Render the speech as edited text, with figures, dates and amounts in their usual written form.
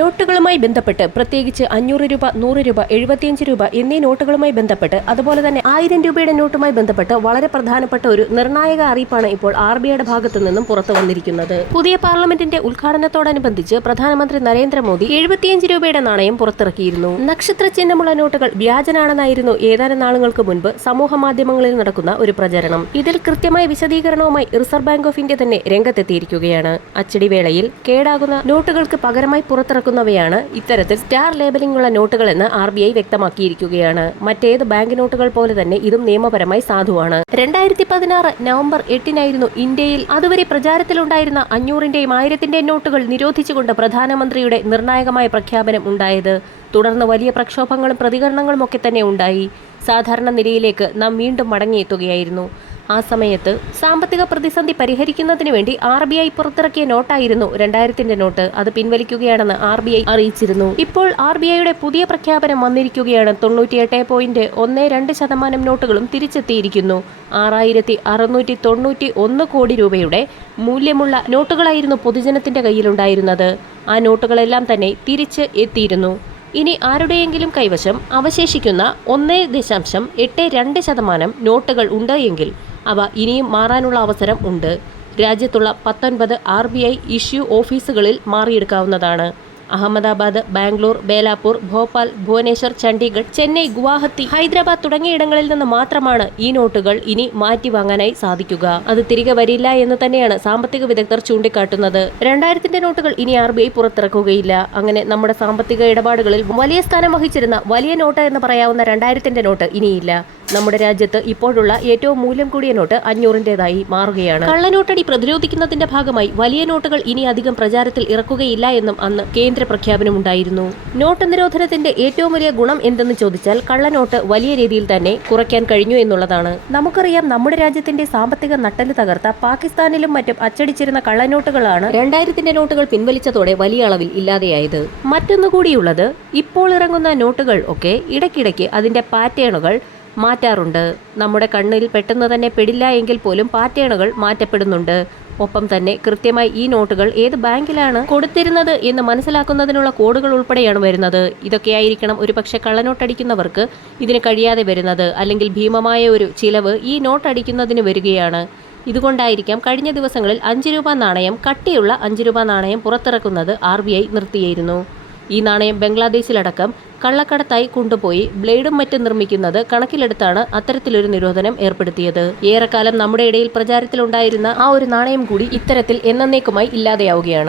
നോട്ടുകളുമായി ബന്ധപ്പെട്ട് പ്രത്യേകിച്ച് 500 രൂപ, 100 രൂപ, 75 രൂപ എന്നീ നോട്ടുകളുമായി ബന്ധപ്പെട്ട് അതുപോലെ തന്നെ 1000 രൂപയുടെ നോട്ടുമായി ബന്ധപ്പെട്ട് വളരെ പ്രധാനപ്പെട്ട ഒരു നിർണായക അറിയിപ്പാണ് ഇപ്പോൾ RBIയുടെ ഭാഗത്തു നിന്നും പുറത്തു വന്നിരിക്കുന്നത്. പുതിയ പാർലമെന്റിന്റെ ഉദ്ഘാടനത്തോടനുബന്ധിച്ച് പ്രധാനമന്ത്രി നരേന്ദ്രമോദി 75 രൂപയുടെ നാണയം പുറത്തിറക്കിയിരുന്നു. നക്ഷത്ര ചിഹ്നമുള്ള നോട്ടുകൾ വ്യാജനാണെന്നായിരുന്നു ഏതാനും നാളുകൾക്ക് മുൻപ് സമൂഹ മാധ്യമങ്ങളിൽ നടക്കുന്ന ഒരു പ്രചരണം. ഇതിൽ കൃത്യമായ വിശദീകരണവുമായി റിസർവ് ബാങ്ക് ഓഫ് ഇന്ത്യ തന്നെ രംഗത്തെത്തിയിരിക്കുകയാണ്. അച്ചടി വേളയിൽ കേടാകുന്ന നോട്ടുകൾക്ക് പകരമായി പുറത്തിറക്കുന്നവയാണ് ഇത്തരത്തിൽ സ്റ്റാർ ലേബലിംഗ് ഉള്ള നോട്ടുകളെന്ന് RBI വ്യക്തമാക്കിയിരിക്കുകയാണ്. മറ്റേത് ബാങ്ക് നോട്ടുകൾ പോലെ തന്നെ ഇതും നിയമപരമായി സാധുവാണ്. 2016 നവംബർ 8-നായിരുന്നു ഇന്ത്യയിൽ അതുവരെ പ്രചാരത്തിലുണ്ടായിരുന്ന 500-ന്റെയും 1000-ന്റെയും നോട്ടുകൾ നിരോധിച്ചുകൊണ്ട് പ്രധാനമന്ത്രിയുടെ നിർണായകമായ പ്രഖ്യാപനം ഉണ്ടായത്. തുടർന്ന് വലിയ പ്രക്ഷോഭങ്ങളും പ്രതികരണങ്ങളും ഒക്കെ തന്നെ ഉണ്ടായി. സാധാരണ നിലയിലേക്ക് നാം വീണ്ടും മടങ്ങിയെത്തുകയായിരുന്നു. ആ സമയത്ത് സാമ്പത്തിക പ്രതിസന്ധി പരിഹരിക്കുന്നതിന് വേണ്ടി RBI പുറത്തിറക്കിയ നോട്ടായിരുന്നു 2000-ന്റെ നോട്ട്. അത് പിൻവലിക്കുകയാണെന്ന് RBI അറിയിച്ചിരുന്നു. ഇപ്പോൾ RBIയുടെ പുതിയ പ്രഖ്യാപനം വന്നിരിക്കുകയാണ്. 98.12% നോട്ടുകളും തിരിച്ചെത്തിയിരിക്കുന്നു. 6691 കോടി രൂപയുടെ മൂല്യമുള്ള നോട്ടുകളായിരുന്നു പൊതുജനത്തിന്റെ കയ്യിലുണ്ടായിരുന്നത്. ആ നോട്ടുകളെല്ലാം തന്നെ തിരിച്ച് എത്തിയിരുന്നു. ഇനി ആരുടെയെങ്കിലും കൈവശം അവശേഷിക്കുന്ന 1.82% നോട്ടുകൾ ഉണ്ട് എങ്കിൽ അവ ഇനിയും മാറാനുള്ള അവസരം ഉണ്ട്. രാജ്യത്തുള്ള 19 RBI ഇഷ്യൂ ഓഫീസുകളിൽ മാറിയെടുക്കാവുന്നതാണ്. അഹമ്മദാബാദ്, ബാംഗ്ലൂർ, ബേലാപൂർ, ഭോപ്പാൽ, ഭുവനേശ്വർ, ചണ്ഡീഗഡ്, ചെന്നൈ, ഗുവാഹത്തി, ഹൈദരാബാദ് തുടങ്ങിയിടങ്ങളിൽ നിന്ന് മാത്രമാണ് ഈ നോട്ടുകൾ ഇനി മാറ്റിവാങ്ങാനായി സാധിക്കുക. അത് തിരികെ വരില്ല എന്ന് തന്നെയാണ് സാമ്പത്തിക വിദഗ്ധർ ചൂണ്ടിക്കാട്ടുന്നത്. 2000-ന്റെ നോട്ടുകൾ ഇനി RBI പുറത്തിറക്കുകയില്ല. അങ്ങനെ നമ്മുടെ സാമ്പത്തിക ഇടപാടുകളിൽ വലിയ സ്ഥാനം വഹിച്ചിരുന്ന വലിയ നോട്ട് എന്ന് പറയാവുന്ന 2000-ന്റെ നോട്ട് ഇനിയില്ല. നമ്മുടെ രാജ്യത്ത് ഇപ്പോഴുള്ള ഏറ്റവും മൂല്യം കൂടിയ നോട്ട് 500-ന്റേതായി മാറുകയാണ്. കള്ളനോട്ടടി പ്രതിരോധിക്കുന്നതിന്റെ ഭാഗമായി വലിയ നോട്ടുകൾ ഇനി അധികം പ്രചാരത്തിൽ ഇറക്കുകയില്ല എന്നും അന്ന് കേന്ദ്ര പ്രഖ്യാപനമുണ്ടായിരുന്നു. നോട്ട് നിരോധനത്തിന്റെ ഏറ്റവും വലിയ ഗുണം എന്തെന്ന് ചോദിച്ചാൽ കള്ളനോട്ട് വലിയ രീതിയിൽ തന്നെ കുറയ്ക്കാൻ കഴിഞ്ഞു എന്നുള്ളതാണ്. നമുക്കറിയാം, നമ്മുടെ രാജ്യത്തിന്റെ സാമ്പത്തിക നട്ടെല്ല് തകർത്ത പാകിസ്ഥാനിലും മറ്റും അച്ചടിച്ചിരുന്ന കള്ളനോട്ടുകളാണ് 2000-ന്റെ നോട്ടുകൾ പിൻവലിച്ചതോടെ വലിയ അളവിൽ ഇല്ലാതെയായത്. മറ്റൊന്നുകൂടിയുള്ളത്, ഇപ്പോൾ ഇറങ്ങുന്ന നോട്ടുകൾ ഒക്കെ ഇടയ്ക്കിടയ്ക്ക് അതിന്റെ പാറ്റേണുകൾ മാറ്റാറുണ്ട്. നമ്മുടെ കണ്ണിൽ പെട്ടെന്ന് തന്നെ പെടില്ല എങ്കിൽ പോലും പാറ്റേണുകൾ മാറ്റപ്പെടുന്നുണ്ട്. ഒപ്പം തന്നെ കൃത്യമായി ഈ നോട്ടുകൾ ഏത് ബാങ്കിലാണ് കൊടുത്തിരുന്നത് എന്ന് മനസ്സിലാക്കുന്നതിനുള്ള കോഡുകൾ ഉൾപ്പെടെയാണ് വരുന്നത്. ഇതൊക്കെയായിരിക്കണം ഒരുപക്ഷെ കള്ളനോട്ടടിക്കുന്നവർക്ക് ഇതിന് കഴിയാതെ വരുന്നത്. അല്ലെങ്കിൽ ഭീമമായ ഒരു ചിലവ് ഈ നോട്ടടിക്കുന്നതിന് വരികയാണ്. ഇതുകൊണ്ടായിരിക്കാം കഴിഞ്ഞ ദിവസങ്ങളിൽ 5 രൂപ നാണയം, കട്ടിയുള്ള 5 രൂപ നാണയം പുറത്തിറക്കുന്നത് RBI നിർത്തിയിരുന്നു. ഈ നാണയം ബംഗ്ലാദേശിലടക്കം കള്ളക്കടത്തായി കൊണ്ടുപോയി ബ്ലേഡും മറ്റും നിർമ്മിക്കുന്നത് കണക്കിലെടുത്താണ് അത്തരത്തിലൊരു നിരോധനം ഏർപ്പെടുത്തിയത്. ഏറെക്കാലം നമ്മുടെ ഇടയിൽ പ്രചാരത്തിലുണ്ടായിരുന്ന ആ ഒരു നാണയം കൂടി ഇത്തരത്തിൽ എന്നേക്കുമായി ഇല്ലാതെയാവുകയാണ്.